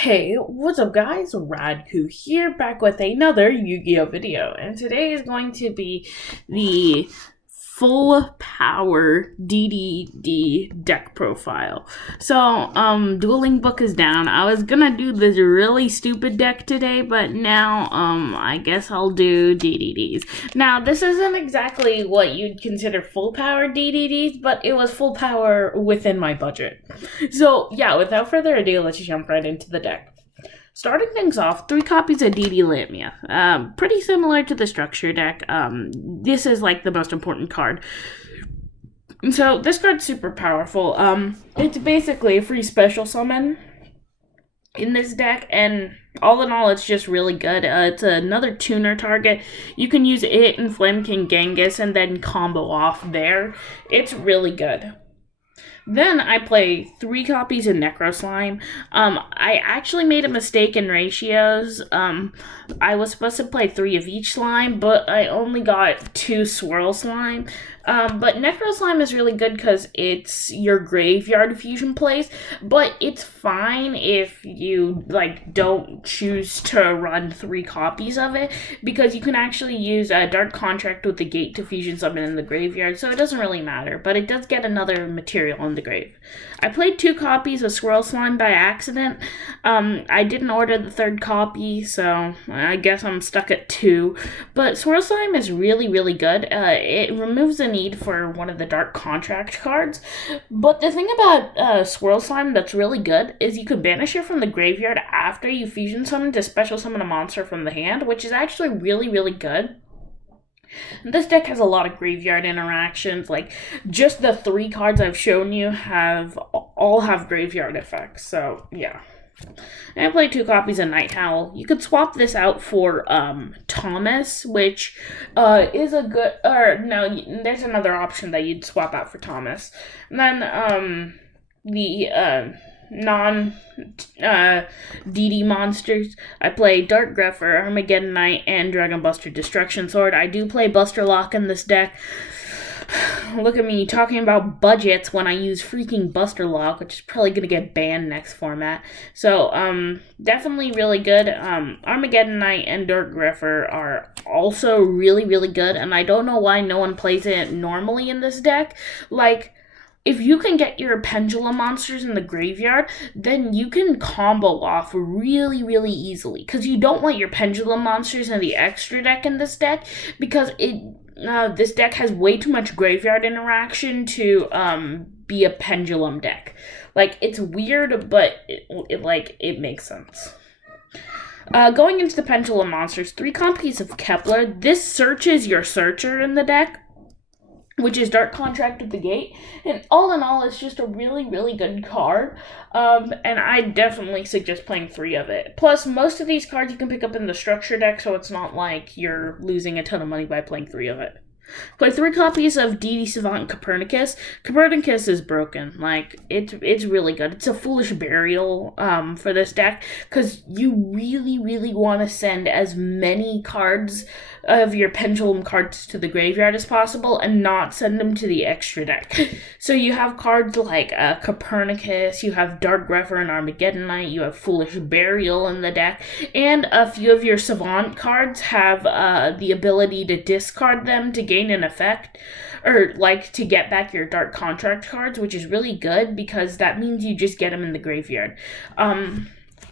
Hey, what's up guys? Radku here, back with another Yu-Gi-Oh video, and today is going to be the full power DDD deck profile. So, Dueling Book is down. I was gonna do this really stupid deck today, but now, I guess I'll do DDDs. Now, this isn't exactly what you'd consider full power DDDs, but it was full power within my budget. So, yeah, without further ado, let's just jump right into the deck. Starting things off, 3 copies of DD Lamia. Pretty similar to the structure deck. This is like the most important card. So this card's super powerful. It's basically a free special summon in this deck, and all in all, it's just really good. It's another tuner target. You can use it and Flame King Genghis and then combo off there. It's really good. Then I play 3 copies of Necro Slime. I actually made a mistake in ratios. I was supposed to play 3 of each slime, but I only got 2 Swirl Slime. But Necro Slime is really good because it's your graveyard fusion plays, but it's fine if you don't choose to run 3 copies of it, because you can actually use a Dark Contract with the gate to fusion summon in the graveyard, so it doesn't really matter, but it does get another material in the grave. I played 2 copies of Swirl Slime by accident. I didn't order the 3rd copy, so I guess I'm stuck at 2. But Swirl Slime is really, really good. It removes the need for one of the Dark Contract cards. But the thing about Swirl Slime that's really good is you can banish it from the graveyard after you fusion summon to special summon a monster from the hand, which is actually really, really good. This deck has a lot of graveyard interactions. Like, just the 3 cards I've shown you all have graveyard effects. So yeah. And I played 2 copies of Night Howl. You could swap this out for Thomas, which is a good. Or no, there's another option that you'd swap out for Thomas. And then the non DD monsters. I play Dark Grepher, Armageddon Knight, and Dragon Buster Destruction Sword. I do play Buster Lock in this deck. Look at me talking about budgets when I use freaking Buster Lock, which is probably gonna get banned next format. So, definitely really good. Armageddon Knight and Dark Grepher are also really, really good, and I don't know why no one plays it normally in this deck. Like, if you can get your pendulum monsters in the graveyard, then you can combo off really, really easily. Because you don't want your pendulum monsters in the extra deck in this deck, because this deck has way too much graveyard interaction to be a pendulum deck. Like, it's weird, but it makes sense. Going into the pendulum monsters, 3 copies of Kepler. This searches your searcher in the deck, which is Dark Contract with the Gate, and all in all, it's just a really, really good card, and I definitely suggest playing 3 of it. Plus, most of these cards you can pick up in the structure deck, so it's not like you're losing a ton of money by playing 3 of it. Play 3 copies of DD Savant Copernicus. Copernicus is broken. Like, it's really good. It's a foolish burial for this deck, because you really, really want to send as many cards of your pendulum cards to the graveyard as possible and not send them to the extra deck. So you have cards like Copernicus, you have Dark Grepher and Armageddon Knight, you have Foolish Burial in the deck, and a few of your Savant cards have the ability to discard them to gain an effect, or like to get back your Dark Contract cards, which is really good because that means you just get them in the graveyard.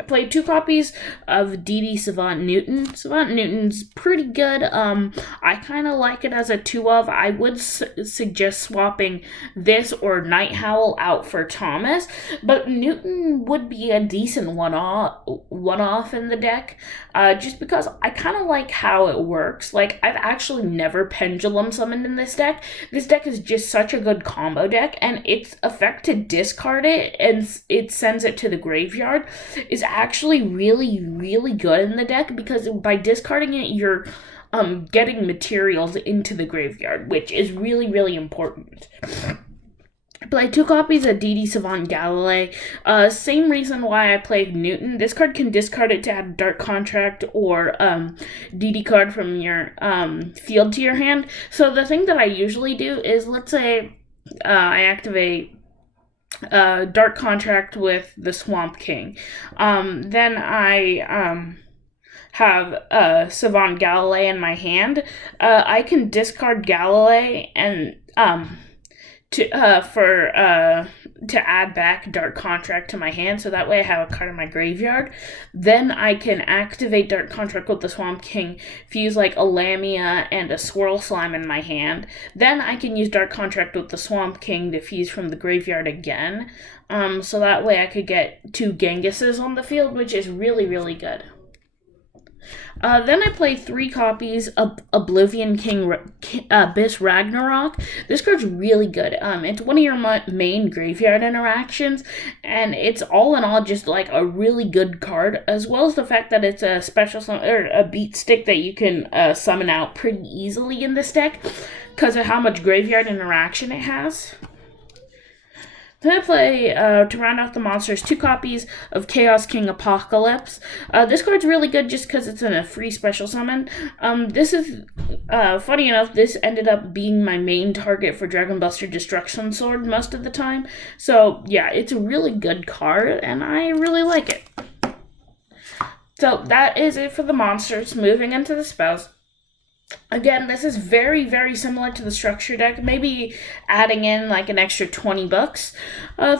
I played 2 copies of DD Savant Newton. Savant Newton's pretty good. I kind of like it as a 2 of. I would suggest swapping this or Night Howl out for Thomas, but Newton would be a decent one-off in the deck, just because I kind of like how it works. Like, I've actually never pendulum summoned in this deck. This deck is just such a good combo deck, and its effect to discard it and it sends it to the graveyard is actually really, really good in the deck, because by discarding it, you're getting materials into the graveyard, which is really, really important. I played 2 copies of DD Savant Galilei. Same reason why I played Newton. This card can discard it to add Dark Contract or DD card from your field to your hand. So the thing that I usually do is, let's say I activate Dark Contract with the Swamp King. Then I have Savant Galilei in my hand. I can discard Galilei and to add back Dark Contract to my hand, so that way I have a card in my graveyard. Then I can activate Dark Contract with the Swamp King, fuse like a Lamia and a Swirl Slime in my hand. Then I can use Dark Contract with the Swamp King to fuse from the graveyard again. So that way I could get 2 Gengises on the field, which is really, really good. Then I play 3 copies of Oblivion King Abyss Ragnarok. This card's really good. It's one of your main graveyard interactions, and it's all in all just like a really good card, as well as the fact that it's a special or a beat stick that you can summon out pretty easily in this deck because of how much graveyard interaction it has. Then I play, to round out the monsters, 2 copies of Chaos King Apocalypse. This card's really good just because it's in a free special summon. This is, funny enough, this ended up being my main target for Dragon Buster Destruction Sword most of the time. So, yeah, it's a really good card, and I really like it. So, that is it for the monsters. Moving into the spells. Again, this is very, very similar to the structure deck, maybe adding in like an extra $20.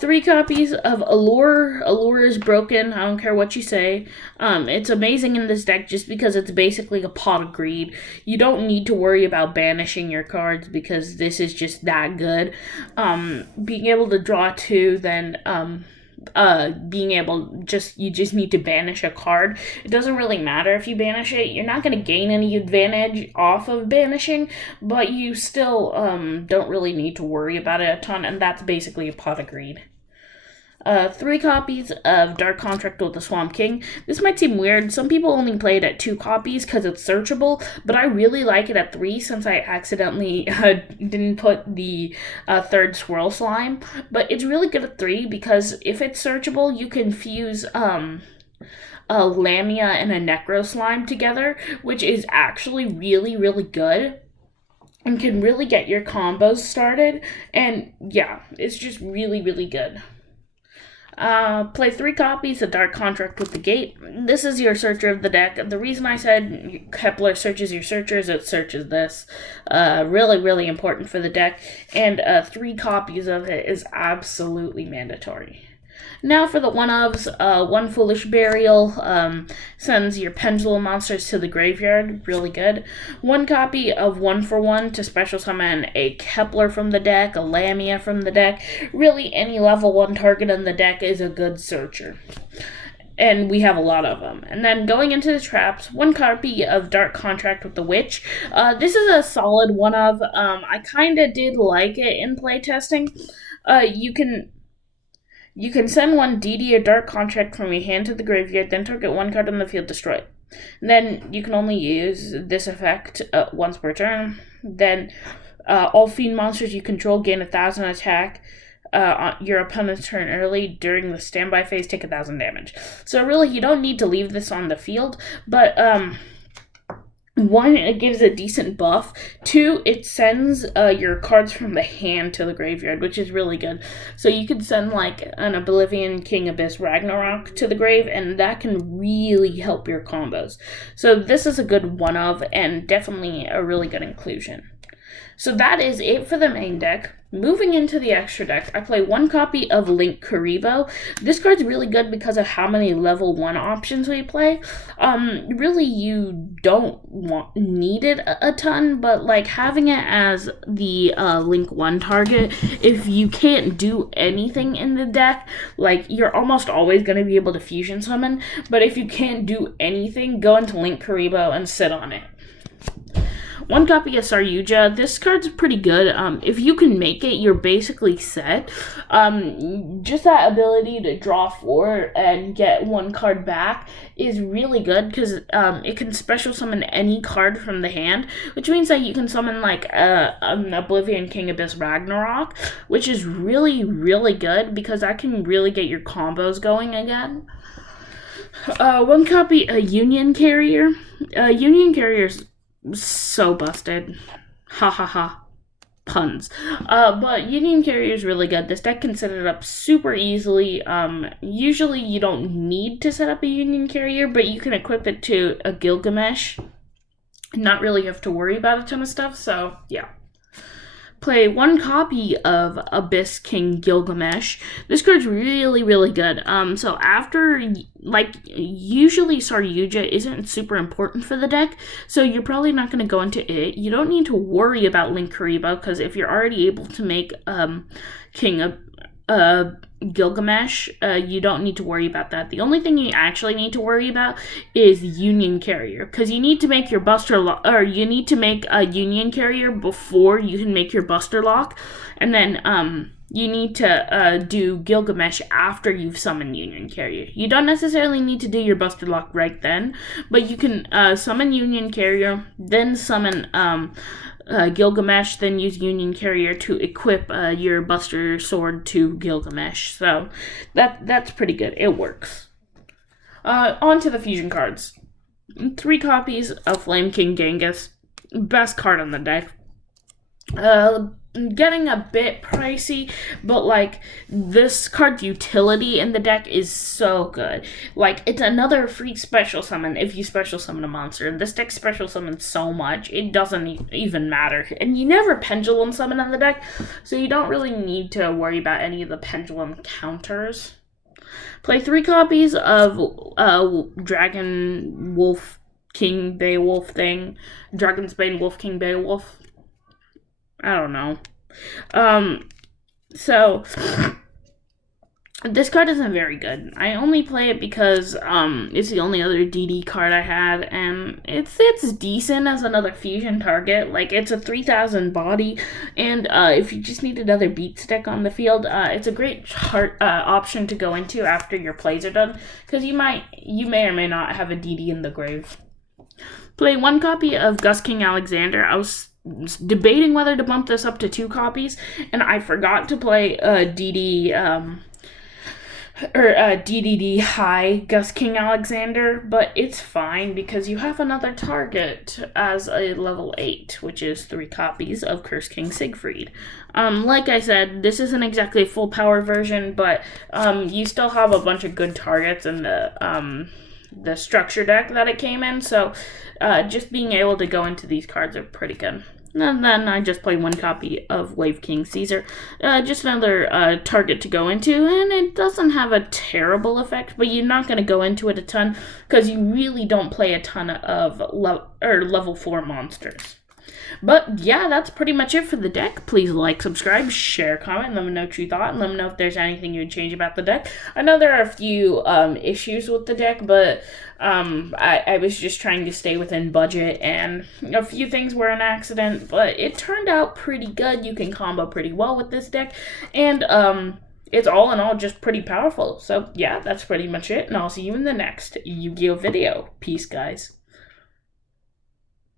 3 copies of Allure. Allure is broken, I don't care what you say. It's amazing in this deck just because it's basically a pot of greed. You don't need to worry about banishing your cards because this is just that good. Being able to draw 2, then being able you just need to banish a card. It doesn't really matter if you banish it. You're not going to gain any advantage off of banishing, but you still don't really need to worry about it a ton, and that's basically a pot of greed. 3 copies of Dark Contract with the Swamp King. This might seem weird. Some people only play it at 2 copies because it's searchable, but I really like it at 3 since I accidentally didn't put the 3rd Swirl Slime. But it's really good at 3 because if it's searchable, you can fuse a Lamia and a Necro Slime together, which is actually really, really good and can really get your combos started. And yeah, it's just really, really good. Play 3 copies of Dark Contract with the Gate. This is your searcher of the deck. The reason I said Kepler searches your searchers, it searches this. Really, really important for the deck. And 3 copies of it is absolutely mandatory. Now for the one-ofs, One Foolish Burial sends your Pendulum monsters to the graveyard. Really good. 1 copy of 1-for-1 to special summon a Kepler from the deck, a Lamia from the deck. Really, any level 1 target on the deck is a good searcher. And we have a lot of them. And then going into the traps, 1 copy of Dark Contract with the Witch. This is a solid one-of. I kind of did like it in playtesting. You can send 1 DD or Dark Contract from your hand to the graveyard, then target 1 card on the field, destroy it. And then you can only use this effect once per turn. Then all fiend monsters you control gain 1,000 attack on your opponent's turn early. During the standby phase, take 1,000 damage. So really, you don't need to leave this on the field, but 1, it gives a decent buff. 2, it sends your cards from the hand to the graveyard, which is really good. So you could send like an Oblivion King Abyss Ragnarok to the grave, and that can really help your combos. So this is a good one-of, and definitely a really good inclusion. So that is it for the main deck. Moving into the extra deck, I play 1 copy of Link Karibo. This card's really good because of how many level 1 options we play. Really, you don't need it a ton, but like having it as the Link 1 target, if you can't do anything in the deck, like you're almost always going to be able to fusion summon, but if you can't do anything, go into Link Karibo and sit on it. 1 copy of Saryuja. This card's pretty good. If you can make it, you're basically set. Just that ability to draw 4 and get 1 card back is really good because it can special summon any card from the hand, which means that you can summon like an Oblivion King Abyss Ragnarok, which is really, really good because that can really get your combos going again. 1 copy of Union Carrier. Union Carrier's so busted. Ha ha ha. puns. But Union Carrier is really good. This deck can set it up super easily. Usually you don't need to set up a Union Carrier, but you can equip it to a Gilgamesh. Not really have to worry about a ton of stuff, so yeah. Play 1 copy of Abyss King Gilgamesh. This card's really, really good. So after, like, usually Saryuja isn't super important for the deck, so you're probably not going to go into it. You don't need to worry about Link Kariba, because if you're already able to make King Gilgamesh, you don't need to worry about that. The only thing you actually need to worry about is Union Carrier, because you need to make your Buster Lock, or you need to make a Union Carrier before you can make your Buster Lock, and then you need to do Gilgamesh after you've summoned Union Carrier. You don't necessarily need to do your Buster Lock right then, but you can summon Union Carrier, then summon Gilgamesh, then use Union Carrier to equip your Buster Sword to Gilgamesh. So that's pretty good. It works. On to the fusion cards. 3 copies of Flame King Genghis. Best card on the deck. Getting a bit pricey, but like this card's utility in the deck is so good. Like, it's another free special summon if you special summon a monster. This deck special summons so much, it doesn't even matter. And you never pendulum summon on the deck, so you don't really need to worry about any of the pendulum counters. Play 3 copies of Dragon Wolf King Beowulf thing. Dragon's Bane Wolf King Beowulf. I don't know. So this card isn't very good. I only play it because it's the only other DD card I have, and it's decent as another fusion target. Like, it's a 3,000 body, and if you just need another beat stick on the field, it's a great option to go into after your plays are done, because you may or may not have a DD in the grave. Play 1 copy of Gus King Alexander. I was debating whether to bump this up to 2 copies, and I forgot to play DDD High Gus King Alexander, but it's fine because you have another target as a level 8, which is 3 copies of Curse King Siegfried. Like I said, this isn't exactly a full power version, but you still have a bunch of good targets in the structure deck that it came in, so just being able to go into these cards are pretty good. And then I just play 1 copy of Wave King Caesar, just another target to go into, and it doesn't have a terrible effect, but you're not going to go into it a ton, because you really don't play a ton of level 4 monsters. But yeah, that's pretty much it for the deck. Please like, subscribe, share, comment, let me know what you thought, and let me know if there's anything you would change about the deck. I know there are a few issues with the deck, but I was just trying to stay within budget, and a few things were an accident, but it turned out pretty good. You can combo pretty well with this deck, and it's all in all just pretty powerful. So yeah, that's pretty much it, and I'll see you in the next Yu-Gi-Oh video. Peace, guys.